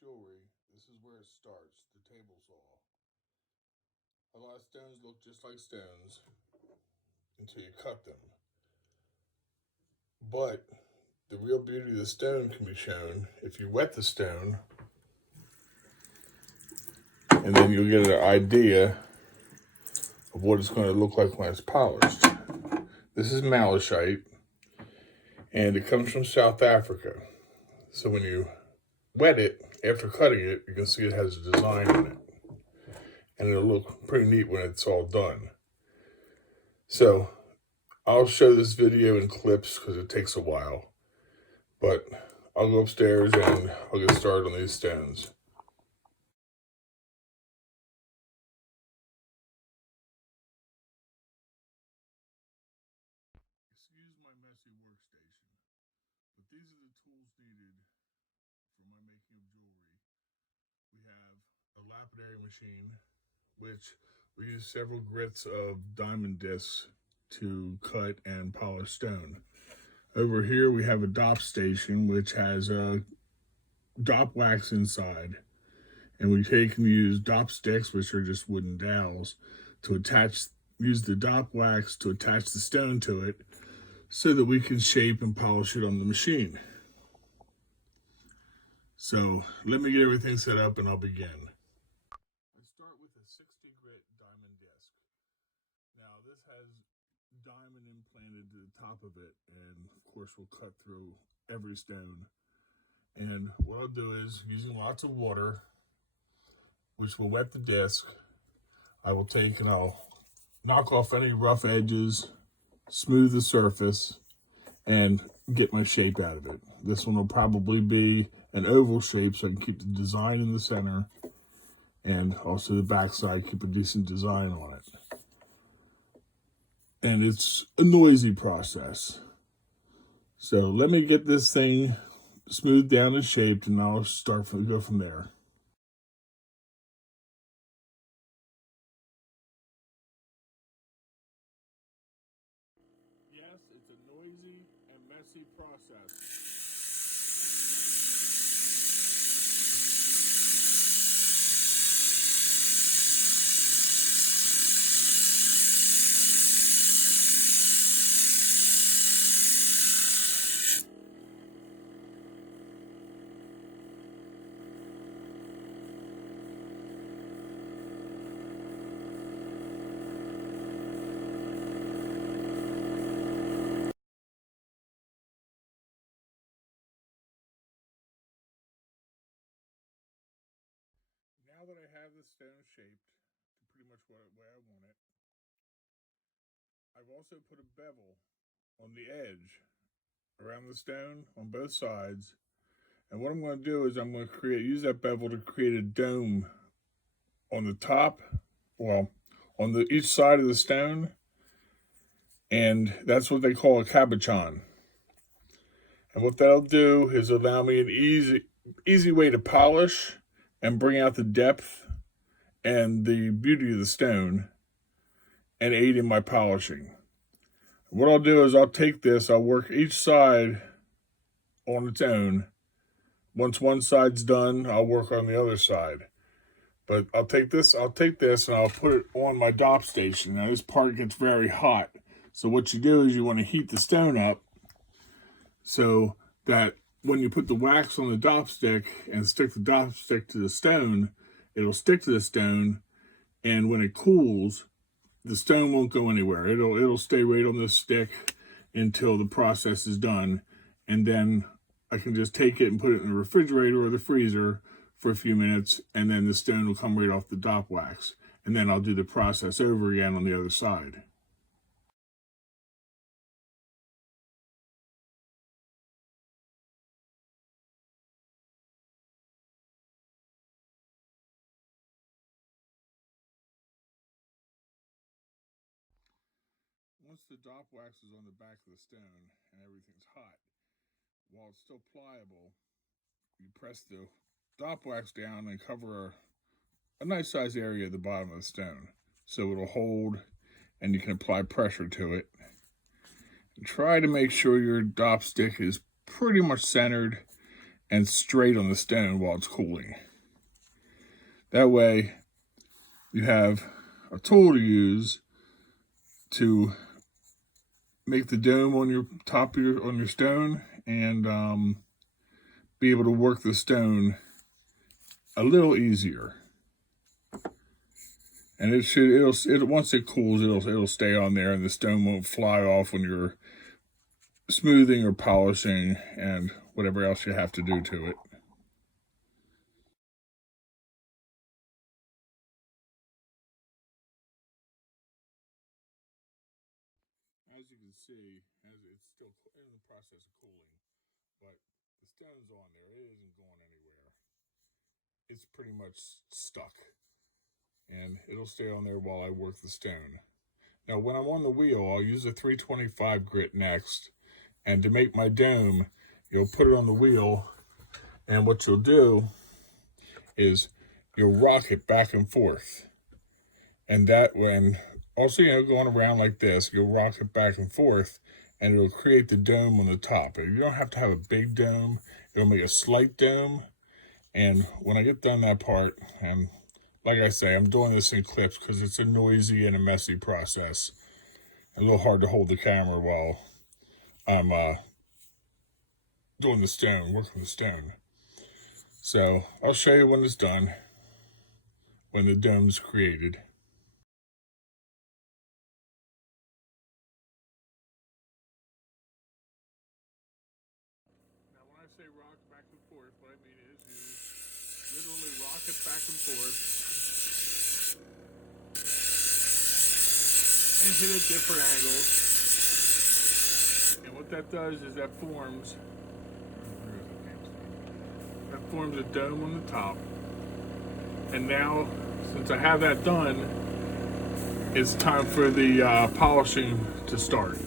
jewelry, this is where it starts, the table saw. A lot of stones look just like stones until you cut them. But the real beauty of the stone can be shown if you wet the stone, and then you'll get an idea of what it's going to look like when it's polished. This is Malachite, and it comes from South Africa. So when you wet it, after cutting it, you can see it has a design on it. And it'll look pretty neat when it's all done. So I'll show this video in clips because it takes a while. But I'll go upstairs and I'll get started on these stones. Excuse my messy workstation, but these are the tools needed for my making of jewelry. We have a lapidary machine, which we use several grits of diamond discs to cut and polish stone. Over here we have a dop station, which has a dop wax inside, and we take and use dop sticks, which are just wooden dowels, to use the dop wax to attach the stone to it so that we can shape and polish it on the machine. So let me get everything set up and I'll begin. I start with a 60 grit diamond disc. Now this has diamond implanted to the top of it, and of course we'll cut through every stone. And what I'll do is, using lots of water, which will wet the disc, I will take and I'll knock off any rough edges, smooth the surface, and get my shape out of it. This one will probably be an oval shape so I can keep the design in the center, and also the backside, keep a decent design on it. And it's a noisy process. So let me get this thing smoothed down and shaped, and I'll go from there. Yes, it's a noisy and messy process. Now that I have the stone shaped to pretty much the way I want it, I've also put a bevel on the edge around the stone on both sides. And what I'm going to do is I'm going to use that bevel to create a dome on the top, well, on each side of the stone. And that's what they call a cabochon. And what that'll do is allow me an easy way to polish and bring out the depth and the beauty of the stone and aid in my polishing. What I'll do is I'll take this, I'll work each side on its own. Once one side's done, I'll work on the other side. But I'll take this and I'll put it on my dop station. Now this part gets very hot. So what you do is you want to heat the stone up so that when you put the wax on the dop stick and stick the dop stick to the stone, it'll stick to the stone, and when it cools, the stone won't go anywhere. It'll stay right on this stick until the process is done, and then I can just take it and put it in the refrigerator or the freezer for a few minutes, and then the stone will come right off the dop wax, and then I'll do the process over again on the other side. Once the dop wax is on the back of the stone and everything's hot, while it's still pliable, you press the dop wax down and cover a nice sized area at the bottom of the stone so it'll hold, and you can apply pressure to it. And try to make sure your dop stick is pretty much centered and straight on the stone while it's cooling. That way you have a tool to use to make the dome on your top of your stone, and be able to work the stone a little easier. And once it cools, it'll stay on there, and the stone won't fly off when you're smoothing or polishing and whatever else you have to do to it. As you can see, as it's still in the process of cooling, but the stone's on there. It isn't going anywhere. It's pretty much stuck, and it'll stay on there while I work the stone. Now, when I'm on the wheel, I'll use a 325 grit next, and to make my dome, you'll put it on the wheel, and what you'll do is you'll rock it back and forth. And that, when also, going around like this, you'll rock it back and forth, and it'll create the dome on the top. You don't have to have a big dome. It'll make a slight dome. And when I get done that part, and like I say, I'm doing this in clips because it's a noisy and a messy process. A little hard to hold the camera while I'm doing the stone, working the stone. So I'll show you when it's done, when the dome's created. Now when I say rock back and forth, what I mean is you literally rock it back and forth and hit at different angles. And what that does is that forms a dome on the top. And now, since I have that done, it's time for the polishing to start.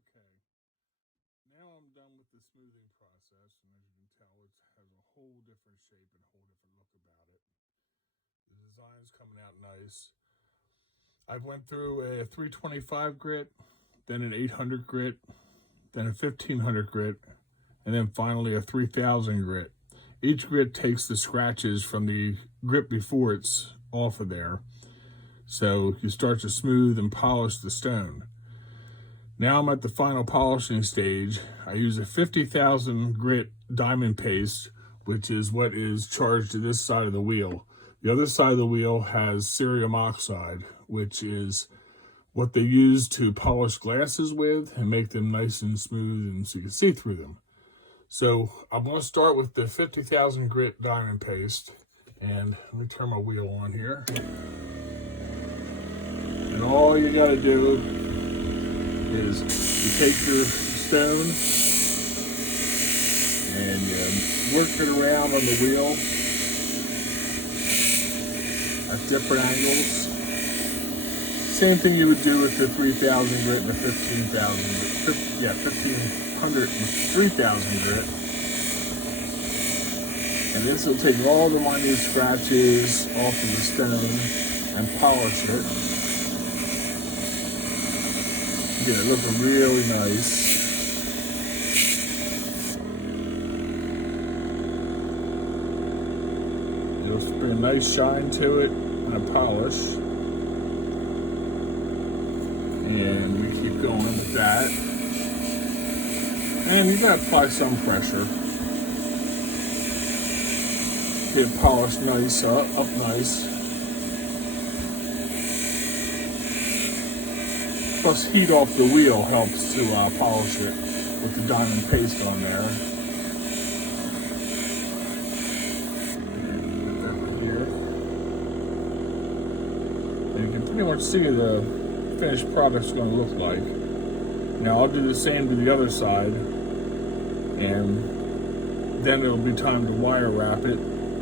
Okay, now I'm done with the smoothing process, and as you can tell, it has a whole different shape and a whole different look about it. The design's coming out nice. I went through a 325 grit, then an 800 grit, then a 1500 grit, and then finally a 3000 grit. Each grit takes the scratches from the grit before it's off of there, so you start to smooth and polish the stone. Now I'm at the final polishing stage. I use a 50,000 grit diamond paste, which is what is charged to this side of the wheel. The other side of the wheel has cerium oxide, which is what they use to polish glasses with and make them nice and smooth and so you can see through them. So I'm going to start with the 50,000 grit diamond paste, and let me turn my wheel on here. And all you got to do is you take the stone and you work it around on the wheel at different angles. Same thing you would do with the 3,000 grit and the 15,000 grit. Yeah, 1,500 and 3,000 grit. And this will take all the minute scratches off of the stone and polish it. Get it looking really nice. It'll bring a nice shine to it and a polish. And we keep going with that. And you gotta apply some pressure. Get it polished nice, up nice. Plus heat off the wheel helps to polish it with the diamond paste on there. And put that right here. And you can pretty much see the finished product's going to look like. Now I'll do the same to the other side, and then it'll be time to wire wrap it.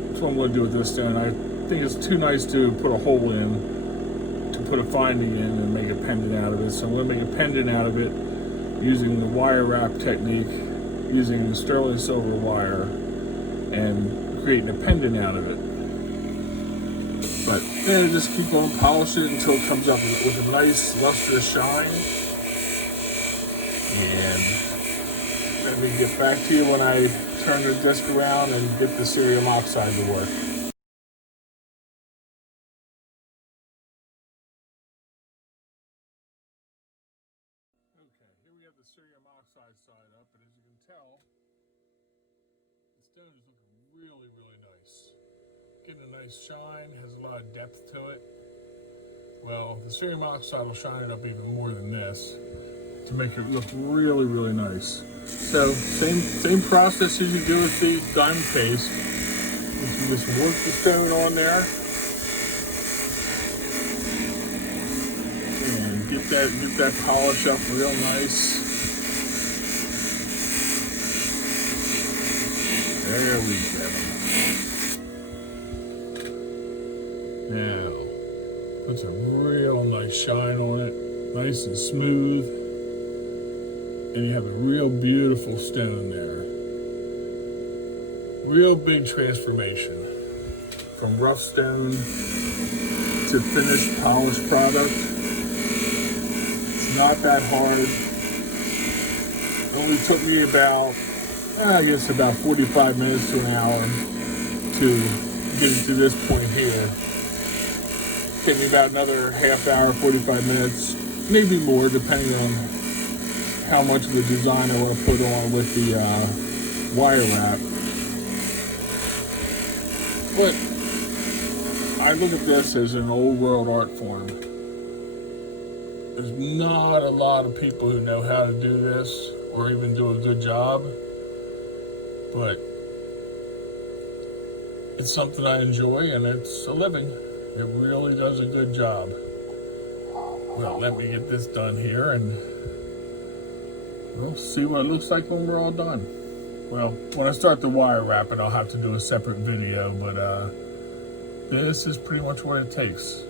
That's what I'm going to do with this stone. I think it's too nice to put a hole in to put a finding in and make a pendant out of it. So I'm going to make a pendant out of it using the wire wrap technique, using sterling silver wire, and creating a pendant out of it. But then just keep on polishing it until it comes up with a nice lustrous shine. And let me get back to you when I turn the disc around and get the cerium oxide to work. Okay, here we have the cerium oxide side up, and as you can tell, the stone is looking really, really nice. Getting a nice shine, has a lot of depth to it. Well, the cerium oxide will shine it up even more than this to make it look really, really nice. So same process as you do with the diamond paste. You can just work the stone on there and get that polish up real nice. There we go. Now, puts a real nice shine on it, nice and smooth. And you have a real beautiful stone there. Real big transformation from rough stone to finished polished product. It's not that hard. It only took me about, I guess about 45 minutes to an hour to get it to this point here. Take me about another half hour, 45 minutes, maybe more, depending on how much of the design I want to put on with the wire wrap. But I look at this as an old world art form. There's not a lot of people who know how to do this or even do a good job, but it's something I enjoy and it's a living. It really does a good job. Well, let me get this done here and we'll see what it looks like when we're all done. Well, when I start the wire wrapping, I'll have to do a separate video, but this is pretty much what it takes.